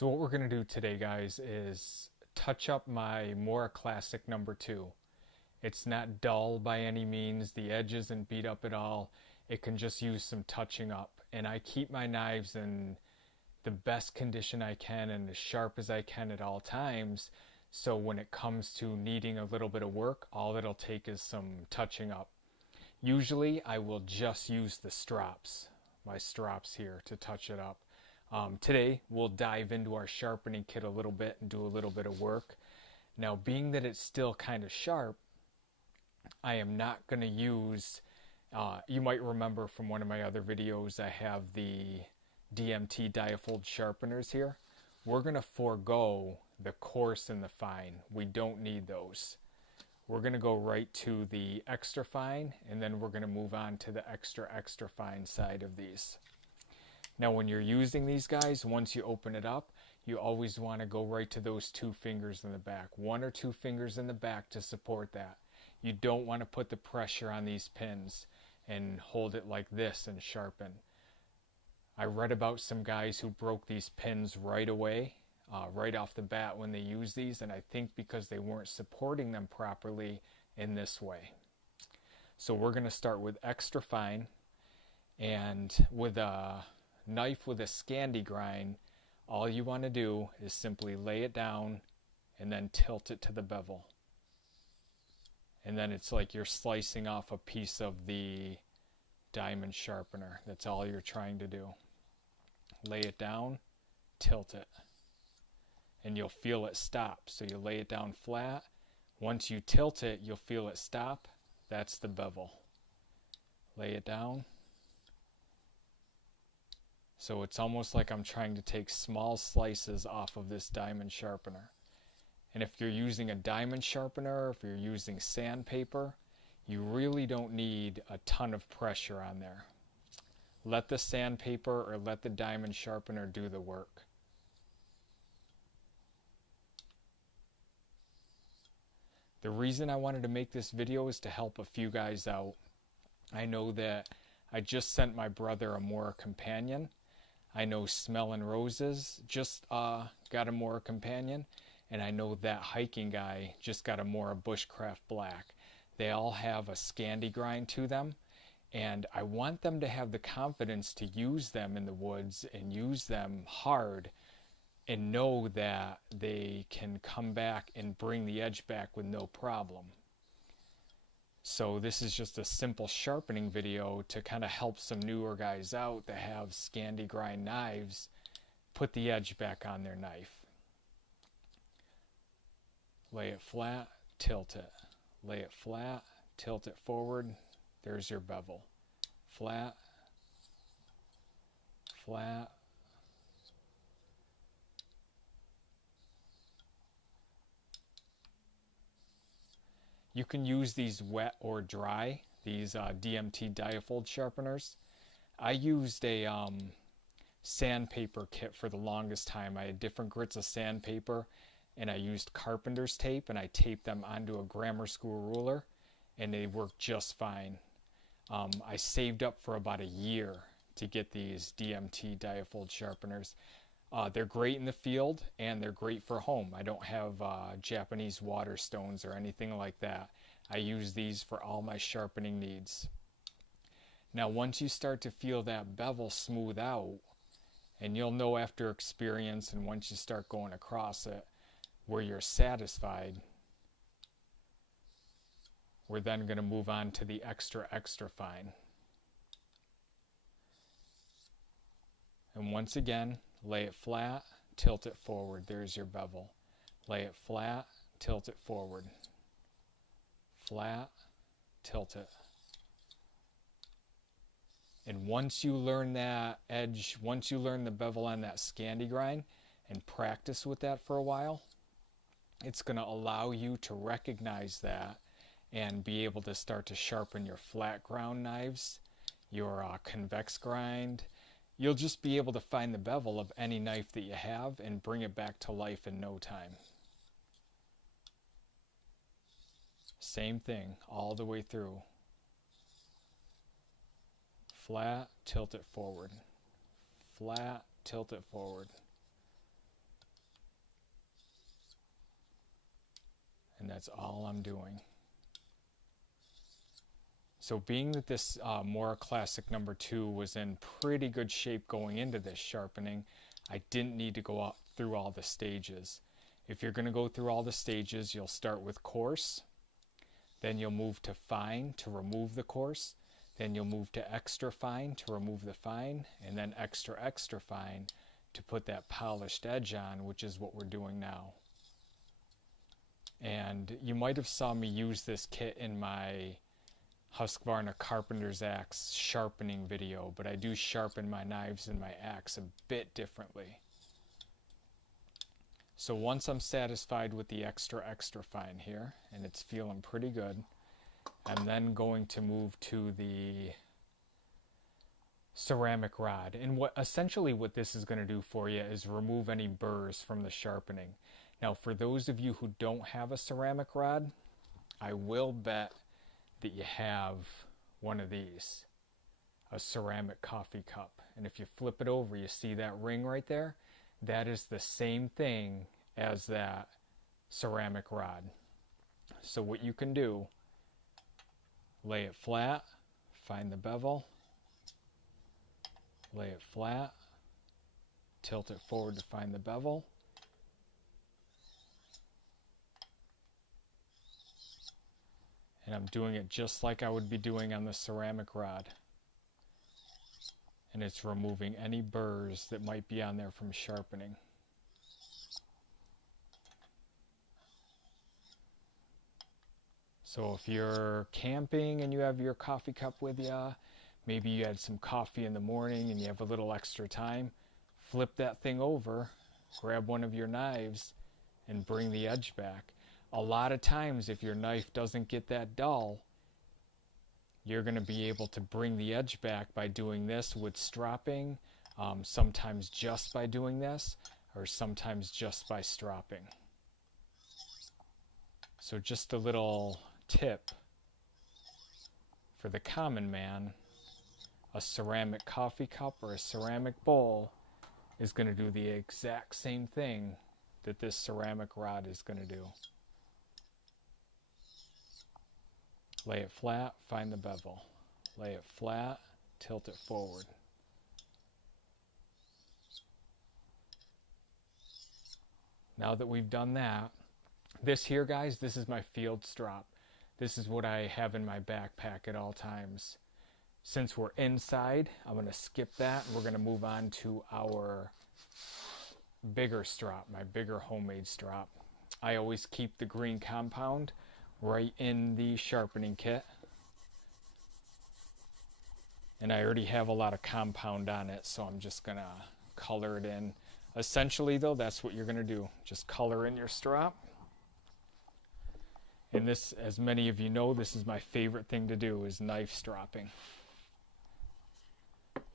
So what we're going to do today, guys, is touch up my Mora Classic No. 2. It's not dull by any means. The edge isn't beat up at all. It can just use some touching up. And I keep my knives in the best condition I can and as sharp as I can at all times. So when it comes to needing a little bit of work, all it'll take is some touching up. Usually I will just use the strops, my strops here, to touch it up. Today we'll dive into our sharpening kit a little bit and do a little bit of work. Now, being that it's still kind of sharp, I am not going to use, you might remember from one of my other videos, I have the DMT Diafold Sharpeners here. We're going to forego the coarse and the fine. We don't need those. We're going to go right to the extra fine, and then we're going to move on to the extra fine side of these. Now, when you're using these guys, once you open it up, you always want to go right to those 2 fingers in the back. 1 or 2 fingers in the back to support that. You don't want to put the pressure on these pins and hold it like this and sharpen. I read about some guys who broke these pins right away, right off the bat when they used these, and I think because they weren't supporting them properly in this way. So we're going to start with extra fine, and with a knife with a scandi grind, all you want to do is simply lay it down and then tilt it to the bevel. And then it's like you're slicing off a piece of the diamond sharpener. That's all you're trying to do. Lay it down, tilt it, and you'll feel it stop. So you lay it down flat. Once you tilt it, you'll feel it stop. That's the bevel. Lay it down. So it's almost like I'm trying to take small slices off of this diamond sharpener. And if you're using a diamond sharpener, if you're using sandpaper, you really don't need a ton of pressure on there. Let the sandpaper or let the diamond sharpener do the work. The reason I wanted to make this video is to help a few guys out. I know that I just sent my brother a Mora companion. I know Smellin' Roses just got a Mora companion, and I know that hiking guy just got a Mora Bushcraft Black. They all have a scandi grind to them, and I want them to have the confidence to use them in the woods and use them hard and know that they can come back and bring the edge back with no problem. So this is just a simple sharpening video to kind of help some newer guys out that have scandi grind knives put the edge back on their knife. Lay it flat, tilt it. Lay it flat, tilt it forward. There's your bevel. Flat, flat. You can use these wet or dry, these DMT Diafold Sharpeners. I used a sandpaper kit for the longest time. I had different grits of sandpaper, and I used carpenter's tape, and I taped them onto a grammar school ruler, and they worked just fine. I saved up for about a year to get these DMT Diafold Sharpeners. They're great in the field, and they're great for home. I don't have Japanese water stones or anything like that. I use these for all my sharpening needs. Now, once you start to feel that bevel smooth out, and you'll know after experience and once you start going across it where you're satisfied, we're then going to move on to the extra fine. And once again, lay it flat, tilt it forward. There's your bevel. Lay it flat, tilt it forward. Flat, tilt it. And once you learn that edge, once you learn the bevel on that scandi grind and practice with that for a while, it's going to allow you to recognize that and be able to start to sharpen your flat ground knives, your convex grind. You'll just be able to find the bevel of any knife that you have and bring it back to life in no time. Same thing all the way through. Flat, tilt it forward. Flat, tilt it forward. and that's all I'm doing. So being that this Mora Classic No. 2 was in pretty good shape going into this sharpening, I didn't need to go through all the stages. If you're going to go through all the stages, you'll start with coarse, then you'll move to fine to remove the coarse, then you'll move to extra fine to remove the fine, and then extra extra fine to put that polished edge on, which is what we're doing now. And you might have saw me use this kit in my Husqvarna Carpenter's Axe sharpening video, but I do sharpen my knives and my axe a bit differently. So once I'm satisfied with the extra extra fine here, and it's feeling pretty good, I'm then going to move to the ceramic rod. And essentially what this is going to do for you is remove any burrs from the sharpening. Now for those of you who don't have a ceramic rod, I will bet that you have one of these, a ceramic coffee cup. And if you flip it over, you see that ring right there? That is the same thing as that ceramic rod. So what you can do, lay it flat, find the bevel, lay it flat, tilt it forward to find the bevel, and I'm doing it just like I would be doing on the ceramic rod. And it's removing any burrs that might be on there from sharpening. So if you're camping and you have your coffee cup with you, maybe you had some coffee in the morning and you have a little extra time, flip that thing over, grab one of your knives, and bring the edge back. A lot of times, if your knife doesn't get that dull, you're going to be able to bring the edge back by doing this with stropping, sometimes just by doing this, or sometimes just by stropping. So just a little tip for the common man, a ceramic coffee cup or a ceramic bowl is going to do the exact same thing that this ceramic rod is going to do. Lay it flat, find the bevel. Lay it flat, tilt it forward. Now that we've done that, this here, guys, this is my field strop. This is what I have in my backpack at all times. Since we're inside, I'm going to skip that. We're going to move on to our bigger strop, my bigger homemade strop. I always keep the green compound right in the sharpening kit. And I already have a lot of compound on it, so I'm just going to color it in. Essentially, though, that's what you're going to do. Just color in your strop. And this, as many of you know, this is my favorite thing to do, is knife stropping.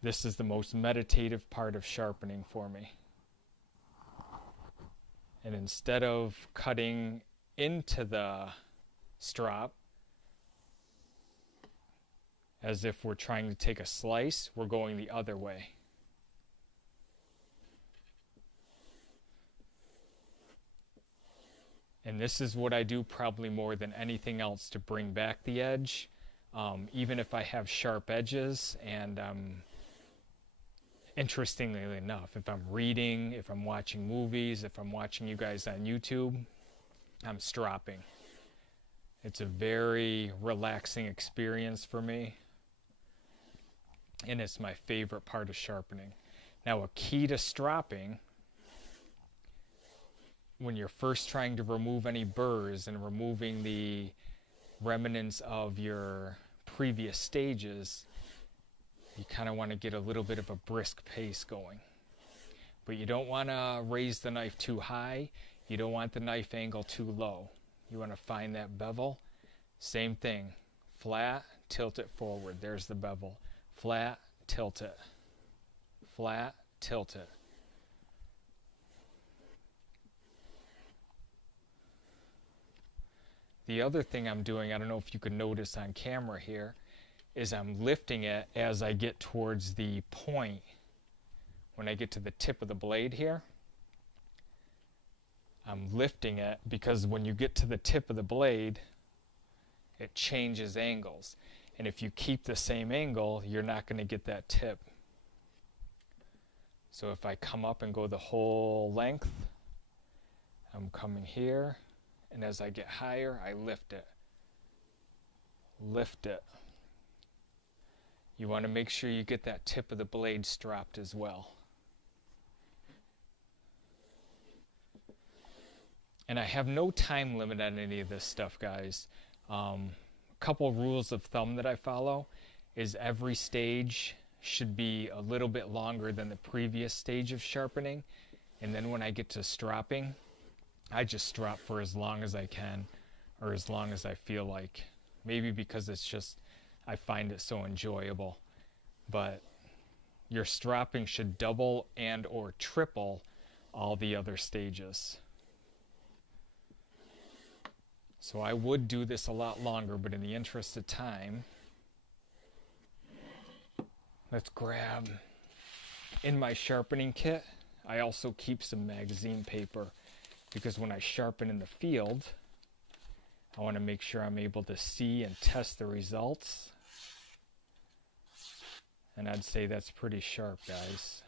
This is the most meditative part of sharpening for me. And instead of cutting into the strop as if we're trying to take a slice, we're going the other way. And this is what I do probably more than anything else to bring back the edge. Even if I have sharp edges, and interestingly enough, if I'm reading, if I'm watching movies, if I'm watching you guys on YouTube, I'm stropping. It's a very relaxing experience for me, and it's my favorite part of sharpening. Now, a key to stropping, when you're first trying to remove any burrs and removing the remnants of your previous stages, you kind of want to get a little bit of a brisk pace going. But you don't want to raise the knife too high. You don't want the knife angle too low. You want to find that bevel. Same thing. Flat, tilt it forward. There's the bevel. Flat, tilt it. Flat, tilt it. The other thing I'm doing, I don't know if you can notice on camera here, is I'm lifting it as I get towards the point. When I get to the tip of the blade here, I'm lifting it because when you get to the tip of the blade, it changes angles. And if you keep the same angle, you're not going to get that tip. So if I come up and go the whole length, I'm coming here, and as I get higher, I lift it. Lift it. You want to make sure you get that tip of the blade stropped as well. And I have no time limit on any of this stuff, guys. A couple rules of thumb that I follow is every stage should be a little bit longer than the previous stage of sharpening. And then when I get to stropping, I just strop for as long as I can, or as long as I feel like. Maybe because it's just, I find it so enjoyable. But your stropping should double and or triple all the other stages. So I would do this a lot longer, but in the interest of time, let's grab, in my sharpening kit, I also keep some magazine paper, because when I sharpen in the field, I want to make sure I'm able to see and test the results. And I'd say that's pretty sharp, guys.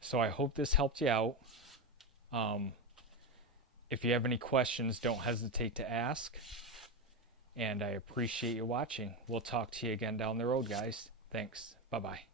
So I hope this helped you out. If you have any questions, don't hesitate to ask. And I appreciate you watching. We'll talk to you again down the road, guys. Thanks. Bye-bye.